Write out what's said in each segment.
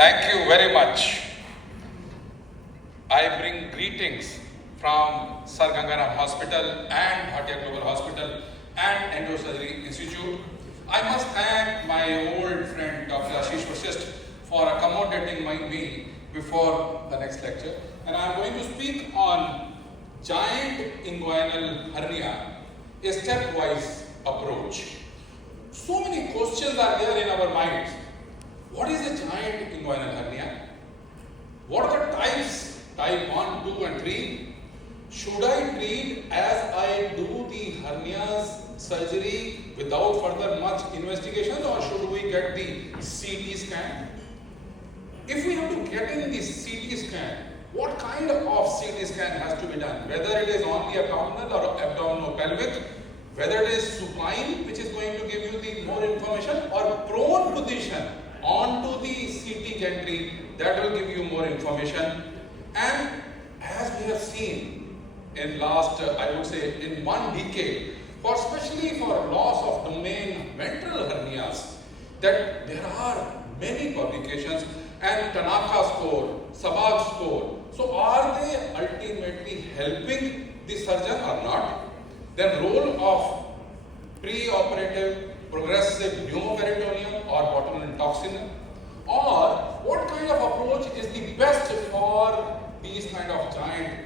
Thank you very much. I bring greetings from Sir Gangaram Hospital and Bhatia Global Hospital and Endosurgery Institute. I must thank my old friend Dr. Ashish Vasisht for accommodating me before the next lecture. And I am going to speak on giant inguinal hernia, a stepwise approach. So many questions are there in our minds. What is a giant inguinal hernia? What are the types? Type 1, 2 and 3. Should I treat as I do the hernias surgery without further much investigation, or should we get the CT scan? If we have to get in the CT scan, what kind of CT scan has to be done? Whether it is only abdominal or abdominopelvic, whether it is supine, which is going to give you the more information, or prone position onto the CT gantry, that will give you more information. And as we have seen in last, I would say in 1 decade, especially for loss of domain ventral hernias, that there are many publications, and Tanaka score, Sabag score. So are they ultimately helping the surgeon or not? Then role of preoperative progressive pneumoperitoneum or botulinum toxin, or what kind of approach is the best for these kind of giant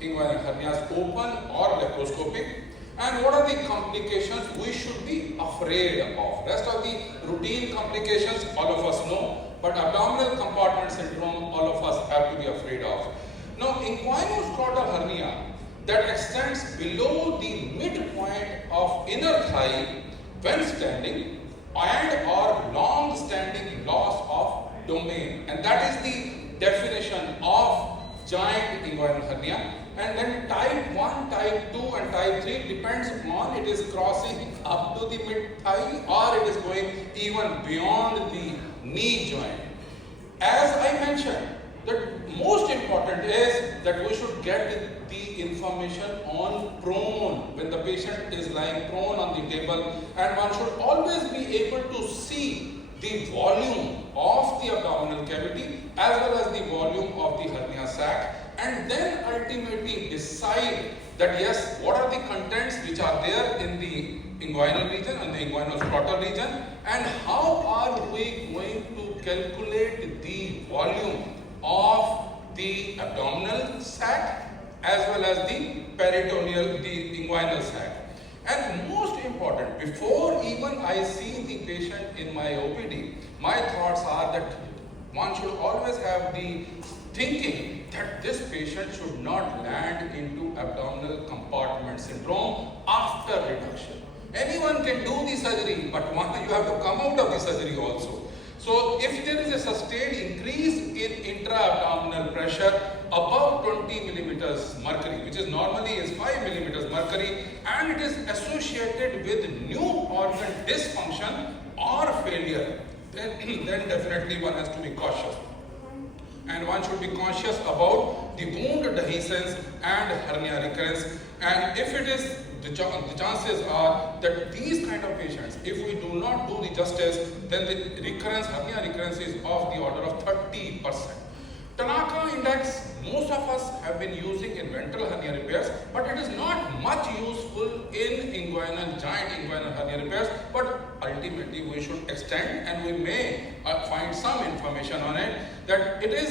inguinal hernias, open or laparoscopic, and what are the complications we should be afraid of? Rest of the routine complications all of us know, but abdominal compartment syndrome all of us have to be afraid of. Now, inguinoscrotal hernia that extends below the midpoint of inner thigh when standing and or long standing loss of domain, and that is the definition of giant inguinal hernia. And then type 1, type 2 and type 3 depends upon it is crossing up to the mid thigh or it is going even beyond the knee joint. As I mentioned, the most important is that we should get the information on prone, when the patient is lying prone on the table, and one should always be able to see the volume of the abdominal cavity as well as the volume of the hernia sac, and then ultimately decide that yes, what are the contents which are there in the inguinal region and the inguinoscrotal region, and how are we going to calculate the volume of the abdominal sac as well as the peritoneal, the inguinal sac. And most important, before even I see the patient in my OPD, my thoughts are that one should always have the thinking that this patient should not land into abdominal compartment syndrome after reduction. Anyone can do the surgery, but you have to come out of the surgery also. So if there is a sustained increase in intra-abdominal pressure above 20 millimeters mercury, which is normally is 5 millimeters mercury, and it is associated with new organ dysfunction or failure, then definitely one has to be cautious. And one should be conscious about the wound dehiscence and hernia recurrence. And if it is, the chances are that these kind of patients, if we do not do the justice, then the recurrence, hernia recurrence is of the order of 30%. Tanaka index, most of us have been using in ventral hernia repairs, but it is not much useful in giant inguinal hernia repairs, but ultimately we should extend, and we may find some information on it, that it is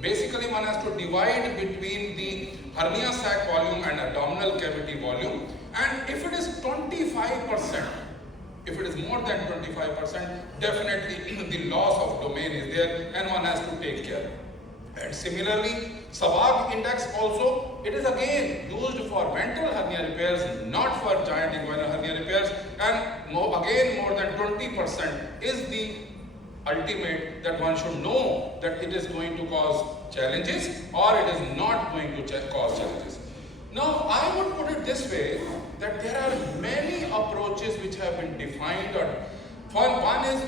basically one has to divide between the hernia sac volume and abdominal cavity volume, and if it is 25%, if it is more than 25%, definitely the loss of domain is there and one has to take care. And similarly, Sabag index also, it is again used for ventral hernia repairs, not for giant inguinal hernia repairs, and more than 20% is the ultimate that one should know that it is going to cause challenges or it is not going to cause challenges. Now, I would put it this way, that there are many approaches which have been defined. One is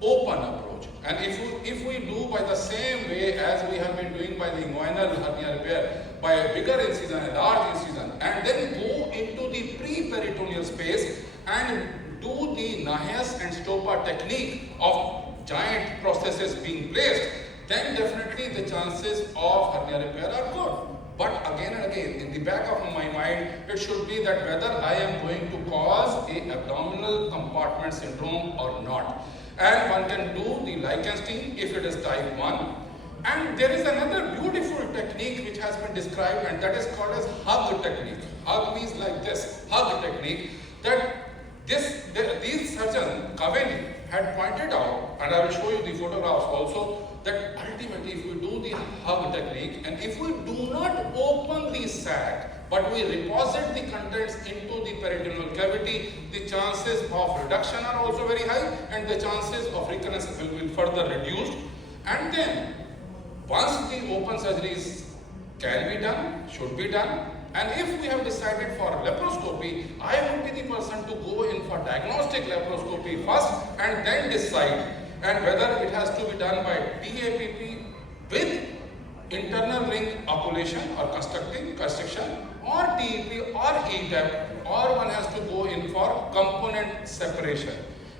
open approach, and if we do by the same way as we have been doing by the inguinal hernia repair, by a bigger incision, a large incision, and then go into the pre-peritoneal space and do the Nahes and Stopa technique of giant prosthesis being placed, then definitely the chances of hernia repair are good. But again and again, in the back of my mind, it should be that whether I am going to cause a abdominal compartment syndrome or not. And one can do the Lichtenstein if it is type 1. And there is another beautiful technique which has been described, and that is called as hug technique. Hug means like this, hug technique, that these surgeon, Caveney, had pointed out, and I will show you the photographs also, that ultimately if we do the hug technique, and if we do not open the sac, but we deposit the contents into the peritoneal cavity, the chances of reduction are also very high, and the chances of recurrence will be further reduced. And then, once the open surgeries can be done, should be done, and if we have decided for laparoscopy, I would be the person to go in for diagnostic laparoscopy first and then decide and whether it has to be done by TAPP with internal ring occlusion or constriction, or TEP or ETAP, or one has to go in for component separation.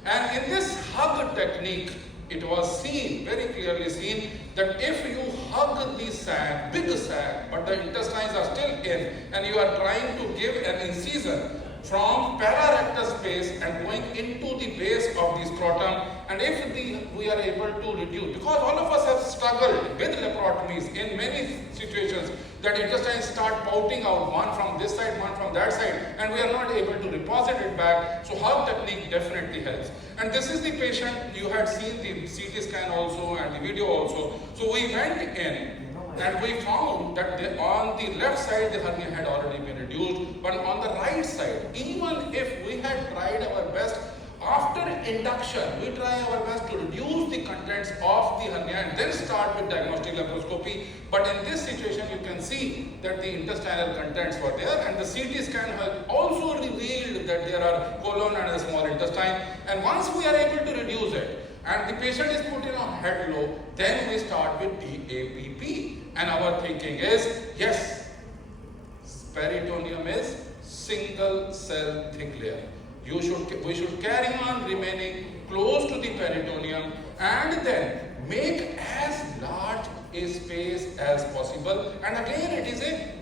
And in this hug technique, it was seen, very clearly seen, that if you hug the sac, big sac, but the intestines are still in, and you are trying to give an incision from pararectal space and going into the base of the scrotum, and if we are able to reduce, because all of us have struggled with laparotomies in many situations, that intestines start pouting out, one from this side, one from that side, and we are not able to deposit it back. So hug technique definitely helps. And this is the patient, you had seen the CT scan also and the video also. So we went in and we found that on the left side the hernia had already been reduced, but on the right side, even if we had tried our best, after induction, we try our best to reduce the contents of the hernia and then start with diagnostic laparoscopy. But in this situation, you can see that the intestinal contents were there, and the CT scan has also revealed that there are colon and a small intestine. And once we are able to reduce it, and the patient is put in a head low, then we start with DAPP. And our thinking is, yes, peritoneum is single cell thick layer. We should carry on remaining close to the peritoneum and then make as large a space as possible. And again, it is a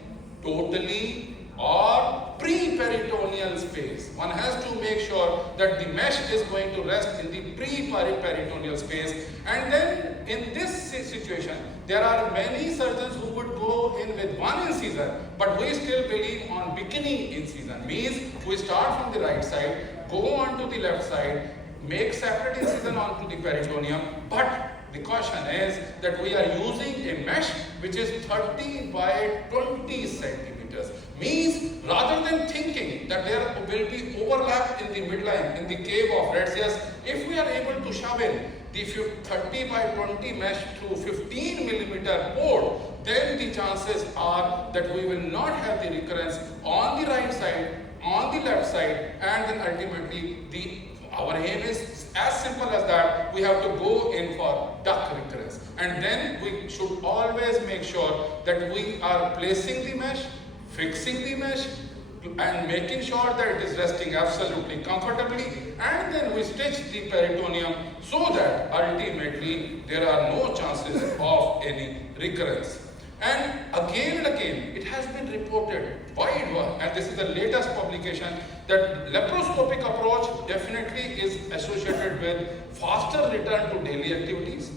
totally or pre-peritoneal space. One has to make sure that the mesh is going to rest in the pre-peritoneal space. And then in this situation, there are many surgeons who would go in with one incision, but we still believe on beginning incision. Means we start from the right side, go on to the left side, make separate incision onto the peritoneum, but the caution is that we are using a mesh which is 30 by 20 centimeters. Means rather than thinking that there will be overlap in the midline, in the cave of Retzius, if we are able to shove in the 30 by 20 mesh through 15 millimeter port, then the chances are that we will not have the recurrence on the right side, on the left side, and then ultimately our aim is as simple as that. We have to go in for duct recurrence, and then we should always make sure that we are placing the mesh, fixing the mesh, and making sure that it is resting absolutely comfortably, and then we stitch the peritoneum so that ultimately there are no chances of any recurrence. And again, it has been reported wide, and this is the latest publication, that laparoscopic approach definitely is associated with faster return to daily activities,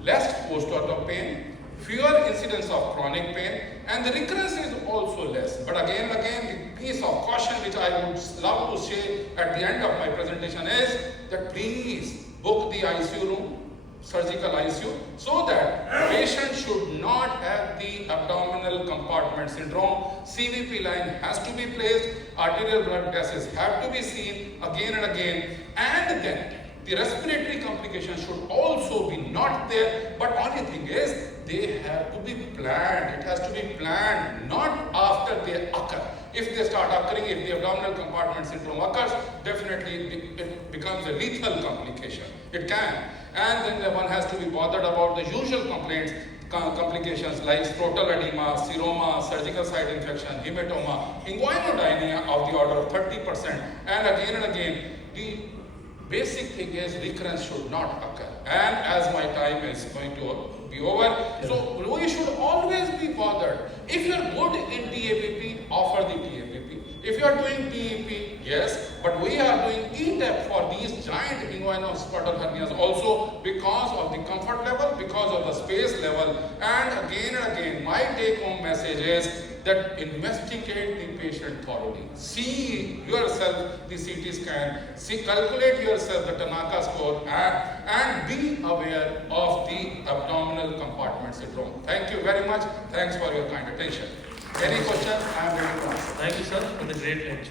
less postoperative pain, fewer incidents of chronic pain, and the recurrence is also less. But again, the piece of caution which I would love to say at the end of my presentation is that please book the ICU room, surgical ICU, so that patient should not have the abdominal compartment syndrome. CVP line has to be placed, arterial blood gases have to be seen again and again, and then the respiratory complications should also be not there, but only thing is they have to be planned. It has to be planned, not after they occur. If they start occurring, if the abdominal compartment syndrome occurs, definitely it becomes a lethal complication. It can. And then one has to be bothered about the usual complications like scrotal edema, seroma, surgical site infection, hematoma, inguinodynia of the order of 30%. And again, the basic thing is recurrence should not occur. And as my time is going to be over, so we should always be bothered. If you are good in TAPP, offer the TAPP. If you are doing TEP, yes, but we are doing ETAP for these giant inguinal hernias also because of the comfort level, because of the space level. And again, my take-home message is that investigate the patient thoroughly. See yourself the CT scan, calculate yourself the Tanaka score, and be aware of the abdominal compartment syndrome. Thank you very much. Thanks for your kind attention. Any question? I am ready to answer. Thank you, sir, for the great lecture.